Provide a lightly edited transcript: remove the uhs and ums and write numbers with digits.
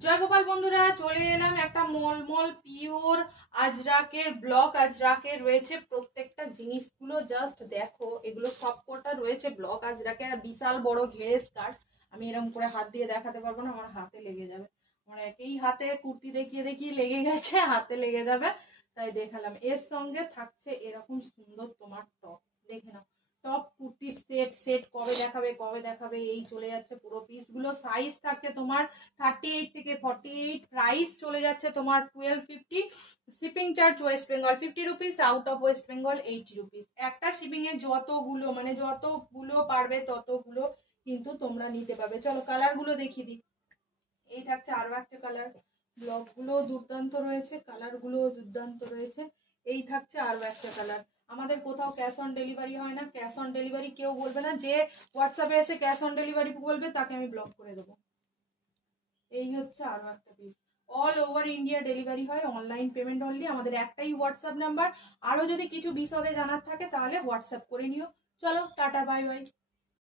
জয়গোপাল বন্ধুরা, চলে এলাম একটা মলমল পিওর আজরাকের ব্লক আজরাকের রয়েছে প্রত্যেকটা জিনিসগুলো। জাস্ট দেখো, এগুলো সবকটা রয়েছে ব্লক আজরাকের। বিশাল বড় ঘেরে স্কার্ট। আমি এরকম করে হাত দিয়ে দেখাতে পারবো না, আমার হাতে লেগে যাবে। আমার একই হাতে কুর্তি দেখিয়ে দেখিয়ে লেগে গেছে, হাতে লেগে যাবে, তাই দেখালাম। এর সঙ্গে থাকছে এরকম সুন্দর তোমার টপ, দেখে নাও। টপ কুর্তি সেট সেট কবে দেখাবে এই চলে যাচ্ছে পুরো পিসগুলো। সাইজ থাকছে তোমার 38 থেকে 48, প্রাইস চলে যাচ্ছে তোমার 1250। Shipping charge West Bengal 50 rupees, out of West Bengal 80 rupees. একটা শিপিং এ যতগুলো পারবে ততগুলো কিন্তু তোমরা নিতে পারবে। চলো কালার গুলো দেখিয়ে দিই। এই থাকছে আরো একটা কালার, ব্লক গুলো দুর্দান্ত রয়েছে, কালার গুলো দুর্দান্ত রয়েছে। এই থাকছে আরো একটা কালার। আমাদের কোথাও ক্যাশ অন ডেলিভারি হয় না, ক্যাশ অন ডেলিভারি কেউ বলবে না। যে হোয়াটসঅ্যাপে এসে ক্যাশ অন ডেলিভারি বলবে তাকে আমি ব্লক করে দেবো। এই হচ্ছে আরো একটা piece. All over India delivery হয়, অনলাইন পেমেন্ট অনলি। আমাদের একটাই হোয়াটসঅ্যাপ নাম্বার। আরো যদি কিছু বিশদে জানার থাকে তাহলে হোয়াটসঅ্যাপ করে নিও। চলো টাটা, বাই বাই।